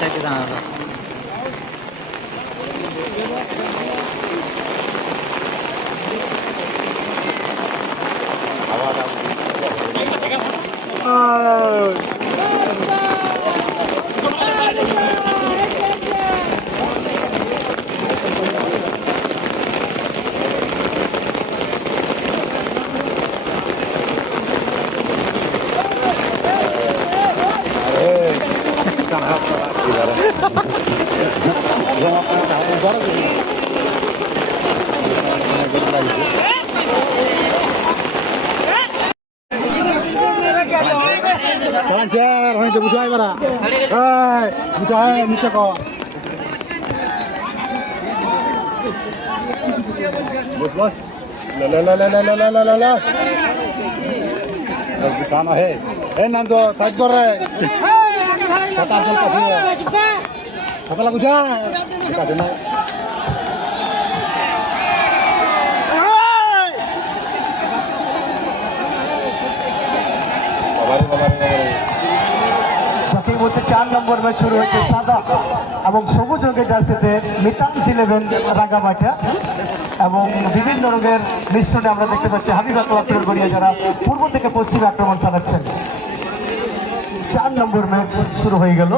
সাইডে দাঁড়ানো। বুঝাই মারা বুঝাই নিচে কর दिखाना है नंदो साइड कर रहे पता चल पता लग जा दिखा देना মধ্যে 4 নম্বর ম্যাচ শুরু হচ্ছে সাদা এবং সবুজ রঙের জার্সিতে মিতাংস 11 রাঙ্গামাটিয়া এবং বিভিন্ন রঙের মিশ্রণে আমরা দেখতে পাচ্ছি হাবিবা ক্লাবের গড়িয়া যারা পূর্ব থেকে পশ্চিমে আক্রমণ চালাচ্ছেন। 4 নম্বর ম্যাচ শুরু হয়ে গেল।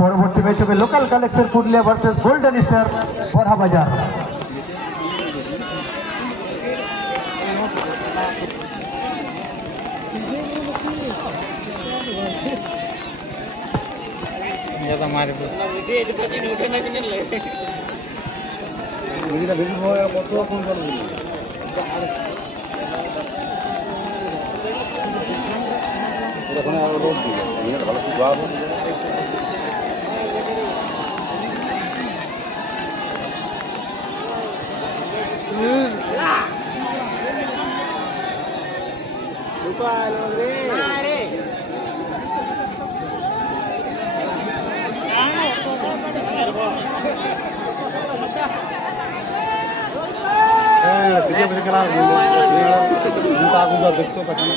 পরবর্তী ম্যাচ হবে local collection Purulia versus golden star Barahabazar. দেখতে পাচ্ছি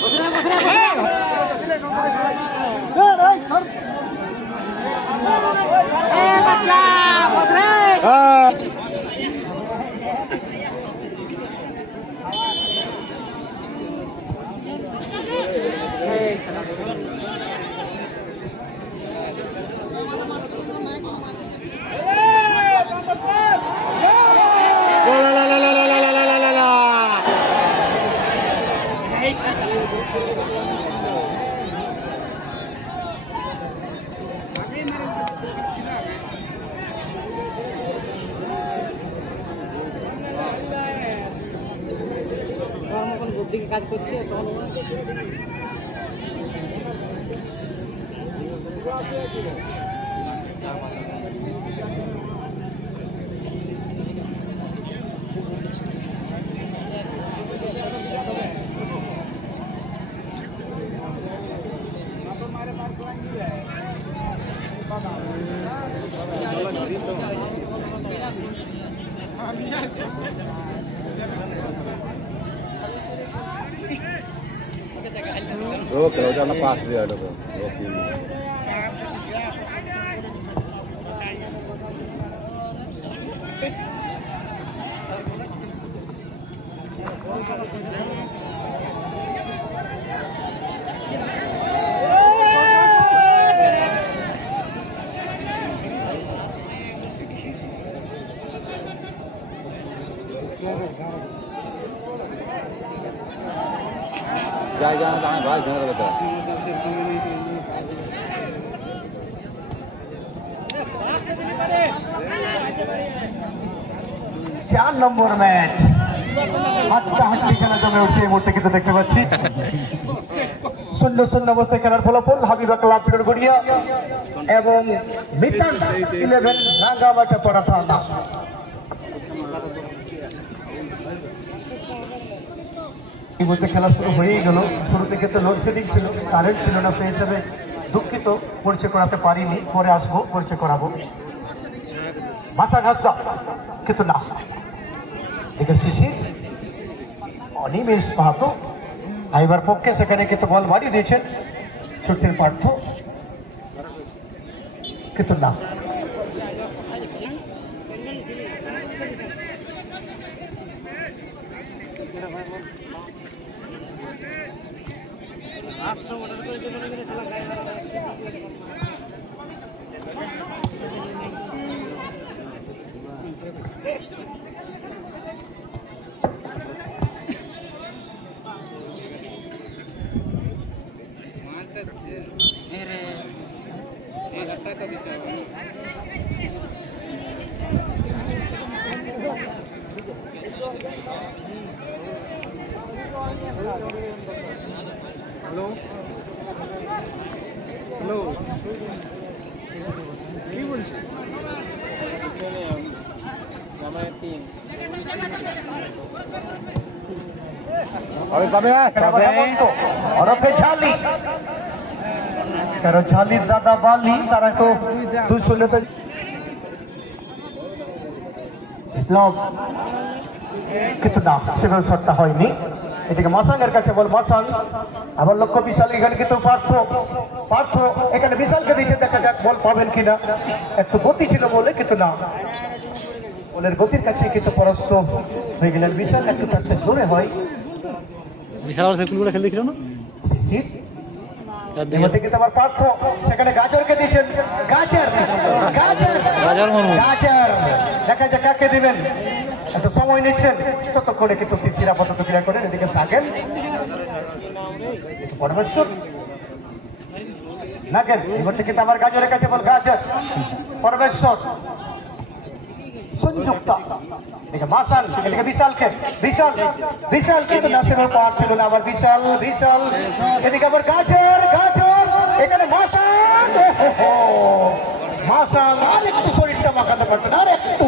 কাজ করছে Oke, udah lepas dia dong. Oke. jangan bahas jangan kata. 4 নম্বর ম্যাচ হাড্ডাহাড্ডি খেলা জমে উঠছে এই মুহূর্তে কিন্তু দেখতে পাচ্ছি 0-0 অবস্থায় খেলার ফলাফল হাবিবা ক্লাব গড়িয়া এবং মিতাংস 11 রাঙ্গামাটিয়া পড়া থানা। এই মুহূর্তে খেলা শুরু হয়েই গেল। শুরু থেকে তো লোডশেডিং ছিল, কারেন্ট ছিল না, সেই হিসাবে দুঃখিত পরিচয় করাতে পারিনি, পরে আসবো পরিচয় করাবো। ভাষা ঘাসদা কিন্তু না, এদিকে শিশির অনিমেষ মাহাতো আইবার পক্ষে সেখানে কিন্তু বল বাড়িয়ে দিয়েছেন ছুটির পার্থ, কিন্তু না। কারণ ঝালির দাদা বালি তারা তো 2-0 বিপ্লব কিন্তু না, সেভাবে শটটা হয়নি। এদিকে মাসাঙ্গের কাছে বল, মাসাং আবার লক্ষ্য বিশাল, এখানে কিন্তু পার্থ এখানে বিশালকে দিচ্ছে, দেখা যাক বল পাবেন কিনা। একটু গতি ছিল বলে কিন্তু না, বলের গতির কাছে কিন্তু পরাস্ত হয়ে গেলেন বিশাল। একটু কাছে জোরে হয় বিশাল খেলে দেখছিল না শিশির। এবার থেকে তোমার পার্থ সেখানে গাজরকে দিয়েছেন, গাজর দেখা যাক কাকে দিবেন, এত সময় নিচ্ছেন ততক্ষণে কিন্তু শিশির আপাতত ক্রিয়া করেন। এদিকে সাগেন পরমেশ্বর নাগেন, এবার থেকে আমার গাজরের কাছে বল, গাজর পরমেশ্বর সংযুক্ত, এদিকে মাসান, এদিকে বিশাল কিন্তু নাসিমের পাওয়ার ছিল না, আবার বিশাল এদিকে আবার গাজর এখানে মাসান আর একটু শরীরটা মাখাতে পারতেন, আর একটু,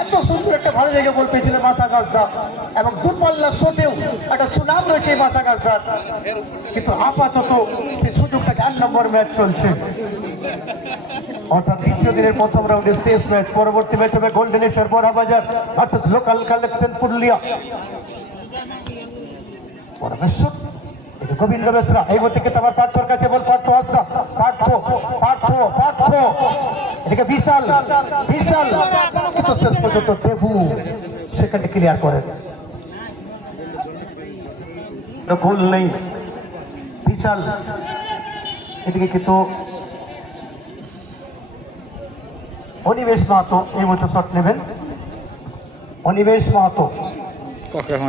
এত সুন্দর একটা ভালো জায়গায় বল পেয়েছিলেন মাসা গাছদা, এবং দূরপাল্লা শটেও একটা সুনাম রয়েছে এই মাসা গাছদার। কিন্তু আপাতত সেই সুযোগটা 8 নম্বর ম্যাচ চলছে, অর্থাৎ দ্বিতীয় দিনের প্রথম রাউন্ডের শেষ ম্যাচ। পরবর্তী ম্যাচ হবে গোল্ডেন এচার Barabazar versus local collection Purulia. Parameshwar Gobinda Besra এই থেকে তোমার পার্থর কাছে বল, পার্থ এদিকে বিশাল কিন্তু শেষ পর্যন্ত দেবু সেখানে ক্লিয়ার করেন, গোল নেই বিশাল। এদিকে কিন্তু অনিমেষ মাহাতো এই মুহূর্তে শট নেবেন, অনিমেষ মাহাতো,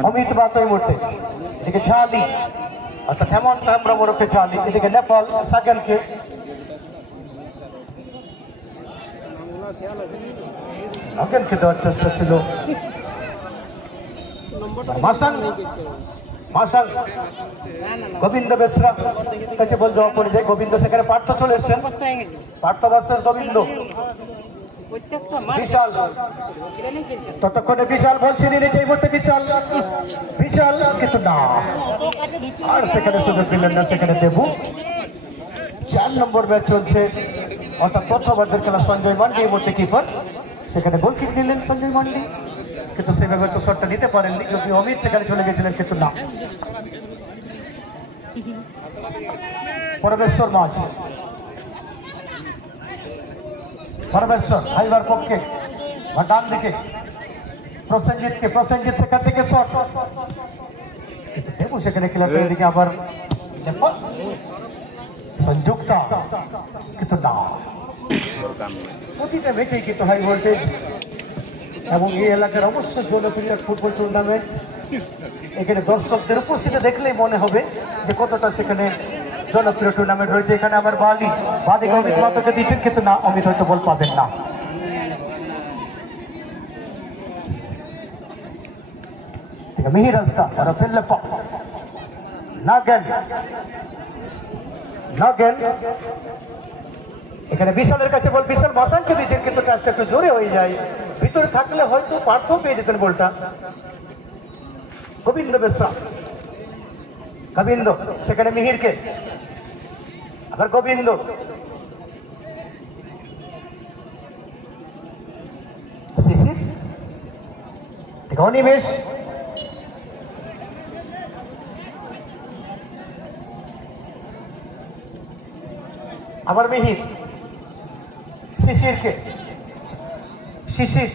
অমিত মাহাতো এই মুহূর্তে। এদিকে ঝালি অর্থাৎ হেমন্ত হেমব্রমরূপে ঝালি, এদিকে নেপাল সাগেনকে, সাগেনকে দেওয়ার চেষ্টা ছিল মাসাং গোবিন্দ বেসরা কাছে বল দেওয়া পড়ে যায়, গোবিন্দ সেখানে পার্থ চলে এসছেন, পার্থ ভার্সেস গোবিন্দ। বিশাল ততক্ষণে বিশাল বলছে নিয়েছে এই মুহূর্তে বিশাল কিন্তু না, আর সেখানে সুযোগ দিলেন না, সেখানে দেবু। 4 নম্বর ম্যাচ চলছে, অর্থাৎ প্রথমার্ধের খেলা। সঞ্জয় মান্ডি এই মুহূর্তে কিপার, সেখানে গোল কিক দিলেন সঞ্জয় মান্ডি, কিন্তু সেভাবে তো শটটা নিতে পারেননি, যদি অমিত সেখানে চলে গেছিলেন কিন্তু না। পরমেশ্বর হাইবার পক্ষে ডান দিকে প্রসেনজিৎ সেখান থেকে শট, দেবু সেখানে খেলার দিকে আবার সংযুক্তা কিন্তু না। প্রতিটা ম্যাচেই কিন্তু হাই ভোল্টেজ, এবং এই এলাকার অবশ্য জনপ্রিয় ফুটবল টুর্নামেন্ট। এখানে দর্শকদের উপস্থিতি দেখলেই মনে হবে যে কতটা সেখানে জনপ্রিয় টুর্নামেন্ট রয়েছে। এখানে আমার বাদিকে অমিত মাতাকে দিচ্ছেন কিন্তু না, অমিত হয়তো বল পাবেন না। মিহির রাস্তা আর ফেললে নাগেন এখানে বিশালের কাছে বল, বিশাল মাসানকে দিচ্ছেন কিন্তু টাচটা একটু জোরে হয়ে যায়, ভিতরে থাকলে হয়তো পার্থ পেয়ে যেতেন বলটা। গোবিন্দ বেসরা সেখানে মিহিরকে, আবার গোবিন্দ শিশির অনিমেষ আবার মিহির শিশিরকে, শিশির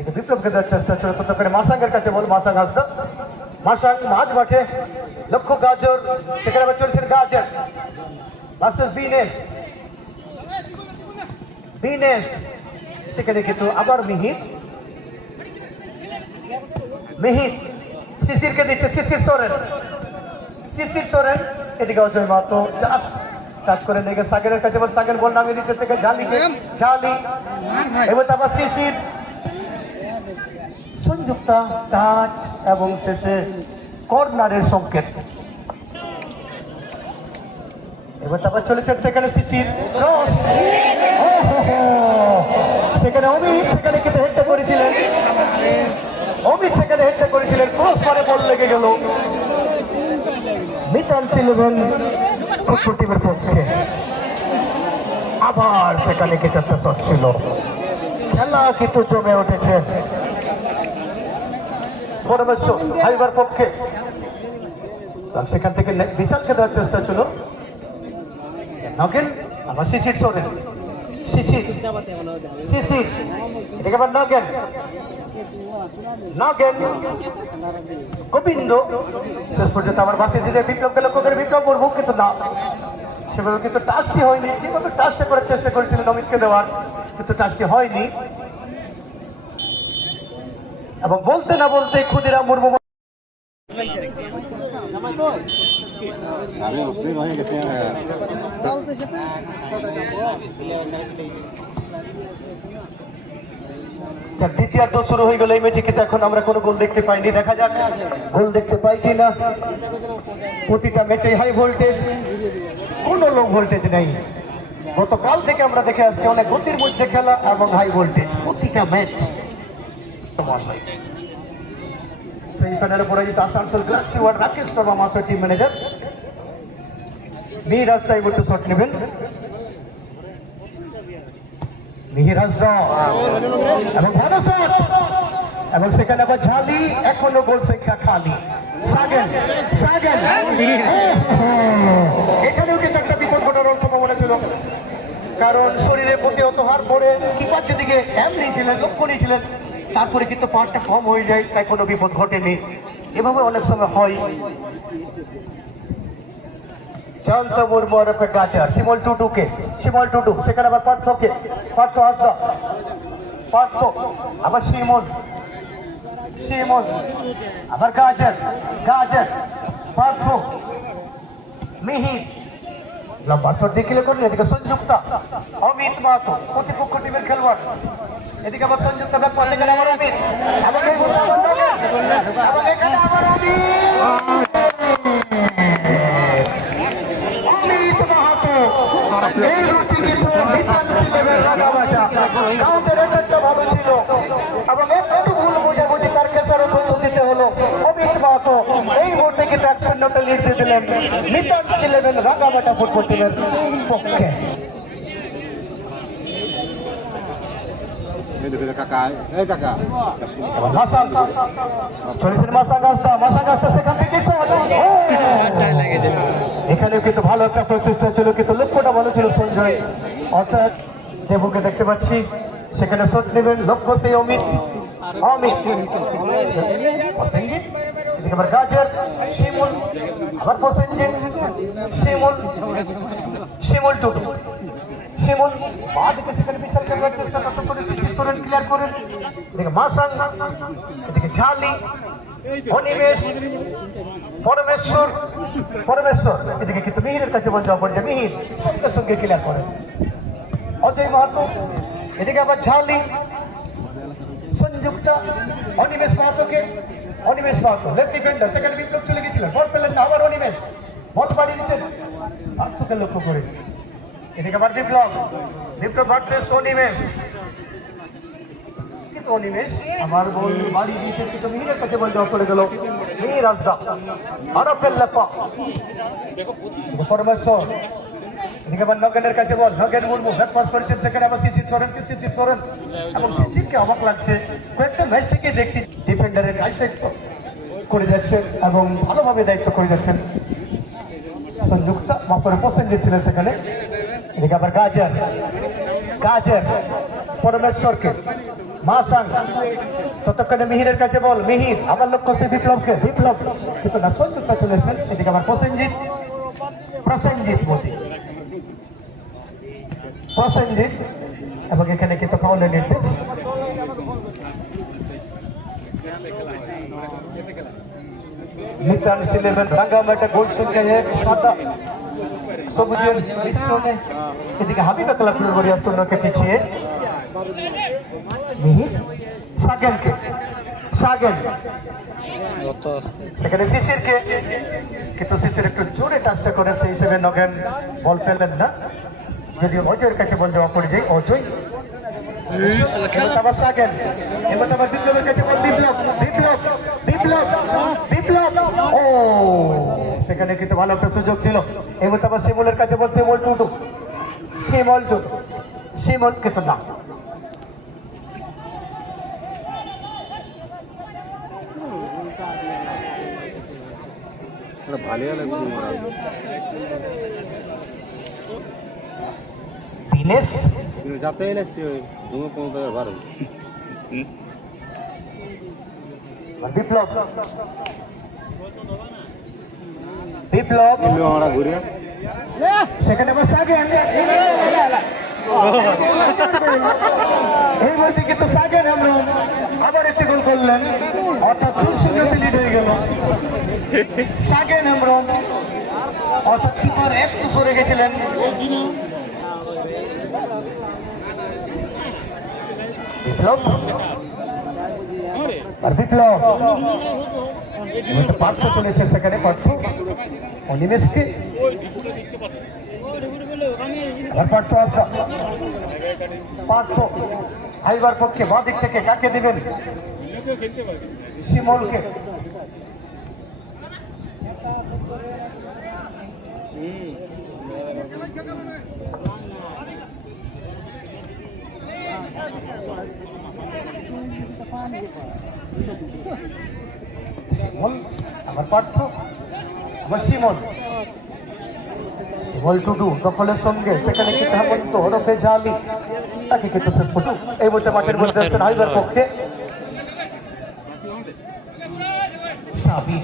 এটা বিপ্লবকে দেওয়ার চেষ্টা ছিল, ততক্ষণে মাসাঙ্গের কাছে বল, মাসাং আসতো, মাসাং মাঝ মাঠে লক্ষ্য গাজর, সেখানে আবার চলছেন গাজর ভার্সেস বিনেশ, বিনেশ সেখানে কিন্তু আবার মিহির, মিহির শিশিরকে দিচ্ছে, শিশির সোরেন, শিশির সোরেন এদিকে অজয় মাহাতো জাস্ট টাচ করে নিয়ে সাগরের কাছে বল, সাগর বল নামিয়ে দিচ্ছে থেকে ঝালিকে, ঝালি এবার আবার শিশির, সংযুক্তা টাচ এবং শেষে কর্নারের সংকেত। এবার আবার চলেছেন সেখানে শিশির ক্রস, সেখানে অমিত সেখানে কিন্তু হেডটা করেছিলেন, অমিত সেখানে হেডটা করেছিলেন, ক্রস মারে বল লেগে গেল মিতান ছিলেন ফুটবল টিমের পক্ষে। আবার সেখানে কিছু একটা শট ছিল, খেলা কিন্তু জমে উঠেছে পরমেশ্বর হাইবার পক্ষে, সেখান থেকে বিশালকে দেওয়ার চেষ্টা ছিল নগেন, আবার শিশির সোরেন, শিশির শিশির এদিকে আবার নগেন, নগেন গোবিন্দ শেষ পর্যন্ত আমার বাসে দিতে বিপ্লবকে লক্ষ্য করে বিপ্লব করবো, কিন্তু না সেভাবে কিন্তু টাচটি হয়নি, যেভাবে টাচটা করার চেষ্টা করেছিলেন অমিতকে দেওয়ার, কিন্তু টাচটি হয়নি। এবং বলতে না বলতে ক্ষুদিরাম মুর্মু দ্বিতীয়ার্ধ শুরু হয়ে গেল এই ম্যাচে, কিন্তু এখন আমরা কোনো গোল দেখতে পাইনি, দেখা যাক গোল দেখতে পাই কিনা। প্রতিটা ম্যাচে হাই ভোল্টেজ, কোনো লো ভোল্টেজ নেই। গতকাল থেকে আমরা দেখে আসছি অনেক গতির মধ্যে খেলা এবং হাই ভোল্টেজ প্রতিটা ম্যাচ। সেই প্যানেলে পড়ে যেত Asansol galaxy ward Rakesh Sharma master team manager, Mihir Hasda এই মুহূর্তে শট নেবেন, মিহির হাসদা এবং ভালো শট, এবং সেখানে আবার ঝালি, এখনো গোল সংখ্যা খালি। সাগেন, সাগেন এখানেও কিন্তু একটা বিপদ ঘটানোর সম্ভাবনা ছিল, কারণ শরীরে প্রতিহত হওয়ার পরে কিপার যেদিকে এম নিয়েছিলেন, লক্ষ্য নিয়েছিলেন, তারপরে কিন্তু পাওয়ারটা কম হয়ে যায়, তাই কোনো বিপদ ঘটেনি। এভাবে অনেক সময় হয়। জয়ন্ত মুর্মু আর গাজার, শিমল টুটুকে, শিমল টুটু সেখানে আবার পার্থকে, পার্থ হাসদা, পার্থ আবার শিমল, শিমল আবার গাজার, গাজার পার্থ, মিহির লম্বা শট দেখিলে করলেন, এদিকে সংযুক্তা, অমিত মাহাতো প্রতিপক্ষ টিমের খেলোয়াড়, এদিকে আবার সংযুক্তা ব্যাক পাশে গেলে আবার অমিত, এবং এখানে আবার অমিত মাহাতো, এই রুটি কিন্তু মিতান ছিলেন রাগাবাজা, কাউন্টার অ্যাটাকটা ভালো ছিল এবং একটু ভুল বোঝাবুঝি তার খেসারত দিতে হলো। অমিত মাহাতো এই মুহূর্তে কিন্তু 1-0 লিড দিয়ে দিলেন মিতান ছিলেন রাগাবাজা ফুটবল টিমের পক্ষে। এখানে কিন্তু ভালো একটা প্রচেষ্টা ছিল, কিন্তু লক্ষ্যটা ভালো ছিল সঞ্জয়, অর্থাৎ দেবুকে দেখতে পাচ্ছি সেখানে শট নেবেন, লক্ষ্য সেই অমিত, অমিত আবার গাজর, শিমুল আবার প্রসেনজিৎ, শিমুল, শিমুল টুটু, শিমুল বাদিকে সেখানে বিশাল খেলার চেষ্টা করতে করে সোরেন ক্লিয়ার করেন, এদিকে মাসাং, এদিকে ঝালি, অনিমেষ, পরমেশ্বর, পরমেশ্বর এদিকে কিন্তু মিহিরের কাছে বল যাওয়া পড়ে যায়, মিহির সঙ্গে সঙ্গে ক্লিয়ার করেন, অজয় মাহাতো, এদিকে আবার ঝালি, সংযুক্তা, অনিমেষ মাহাতোকে, অনিমেষ মাহাতো লেফট ডিফেন্ডার, সেখানে বিপ্লব চলে গেছিলেন, বল পেলেন না, আবার অনিমেষ বল বাড়িয়ে দিচ্ছেন আটশোকে লক্ষ্য করে, এদিকে আবার বিপ্লব, বিপ্লব ভার্সেস অনিমেষ, কিন্তু অনিমেষ আমার বল বাড়ি দিয়েছে, কিন্তু মিহিরের কাছে বল যাওয়া পড়ে গেল, মিহির হাসদা আরফেল লেপা, পরমেশ্বর, এদিকে আবার নগেনের কাছে বল, নগেন মুর্মু ব্যাক পাস করেছেন, সেখানে আবার শিশির সোরেনকে, শিশির সোরেন এবং শিশিরকে অবাক লাগছে, কয়েকটা ম্যাচ থেকে দেখছি ডিফেন্ডারের কাজটা করে যাচ্ছেন এবং ভালোভাবে দায়িত্ব করে যাচ্ছেন। সংযুক্তা মাপরে প্রসেনজিৎ ছিলেন সেখানে, এদিকে আবার গাজর গাজর পরমেশ্বরকে মাসাং ততক্ষণে মিহিরের কাছে বল মিহির আমার লক্ষ্য সে বিপ্লবকে বিপ্লব কিন্তু না সত্যতা চলেছেন এদিকে আবার প্রসেনজিৎ প্রসেনজিৎ মোদী প্রসেনজিৎ এবং এখানে কিন্তু ফাউলের নির্দেশ মিতান সিলেবেন রাঙ্গামাটা গোল সংখ্যা এক সাদা সবুজের মিশ্রণে এদিকে হাবিবা ক্লাবের গড়িয়া শূন্যকে পিছিয়ে মিহির সাগেনকে সাগেন সেখানে শিশিরকে কিন্তু শিশির একটু জোরে টাচটা করে সেই হিসেবে নগেন বল পেলেন না যদিও অজয়ের কাছে বল দেওয়া পড়ে যায় অজয় আবার সাগেন এবার আবার বিপ্লবের কাছে বল বিপ্লব বিপ্লব বিপ্লব বিপ্লব ও সেখানে কিন্তু ভালো একটা সুযোগ ছিল এবার আবার শিমুলের কাছে বল শিমুল টুটু শিমল টুটু শিমল কিন্তু না ভালো লাগবে দিনেশ যাতে লাগছে তুমি পৌঁছে ভালো বিপ্লব বিপ্লব আমরা ঘুরে সেখানে বসে আগে এই বলতে কিন্তু সাগেন আমরা আবার একটি গোল করলেন অর্থাৎ 2-0 লিড হয়ে গেল সাগেন আমরা অর্থাৎ কিপার একটু সরে গেছিলেন বিপ্লব আর বিপ্লব পার্থ চলেছে সেখানে পার্থ অনিমেষকে আবার পার্থ আসা পার্থ আইবার পক্ষে বাঁ দিক থেকে কাকে দিবেন শিমলকে আবার পার্থ আবার শিমল শিমল টুডু দখলের সঙ্গে সেখানে কিন্তু হেমন্ত ওরফে জালি তাকে কিন্তু এই বলতে মাঠের মধ্যে আসছেন হাইবার পক্ষে সাবির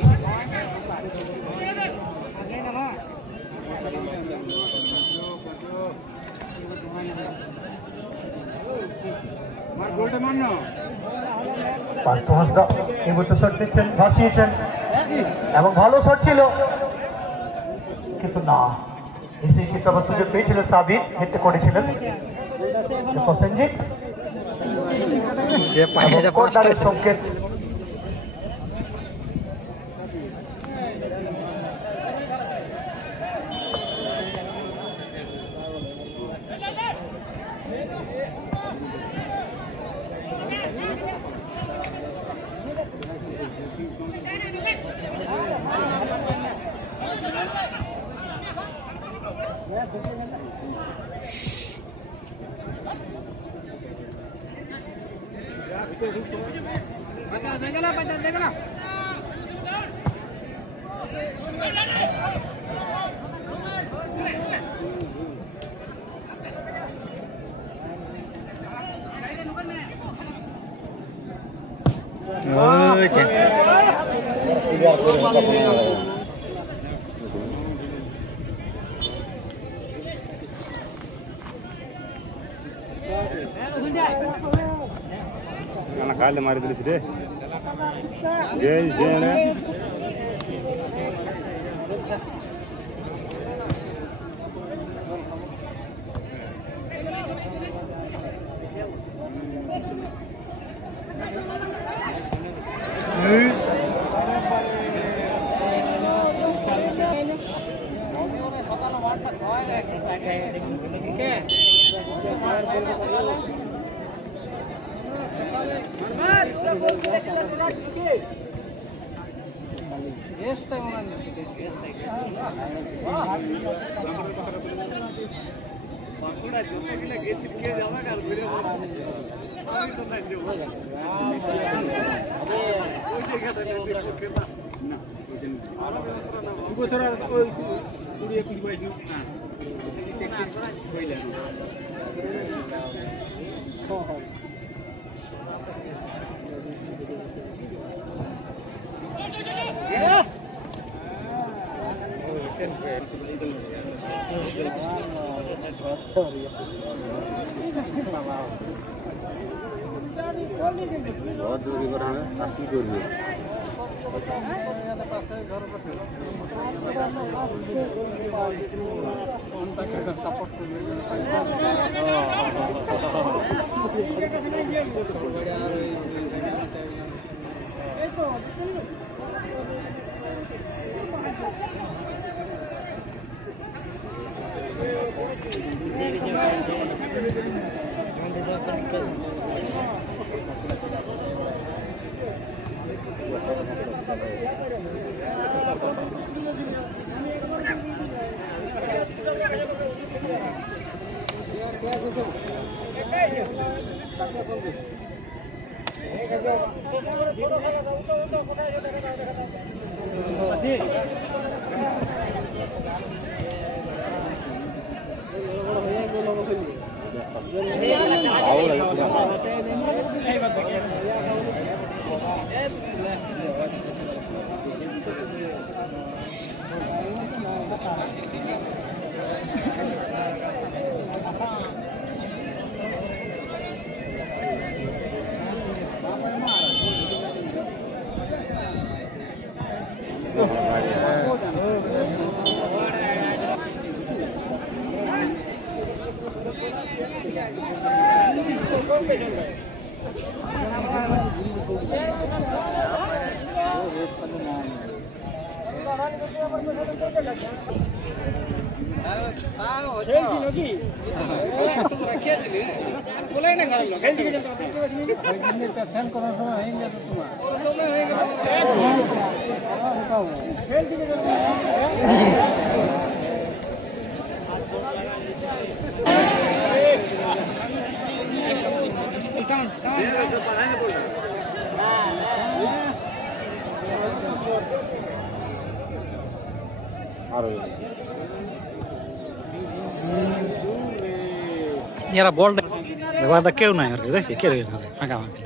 পার্থ হাসদা এই বলতে শট দিচ্ছেন ভাসিয়েছেন এবং ভালো শট ছিল কিন্তু না এসে কিন্তু আবার সুযোগ পেয়েছিল সাবির হেঁটে করেছিলেন প্রসেনজিৎ সংকেত ಕಾಲ ಮಾರಿದ್ರಿ ಸಿದೆ ಜೈ ಜಯನ বছর এরা বল এবার কেউ নাই আর কি দেখছি কে ফাঁকা ফাঁকি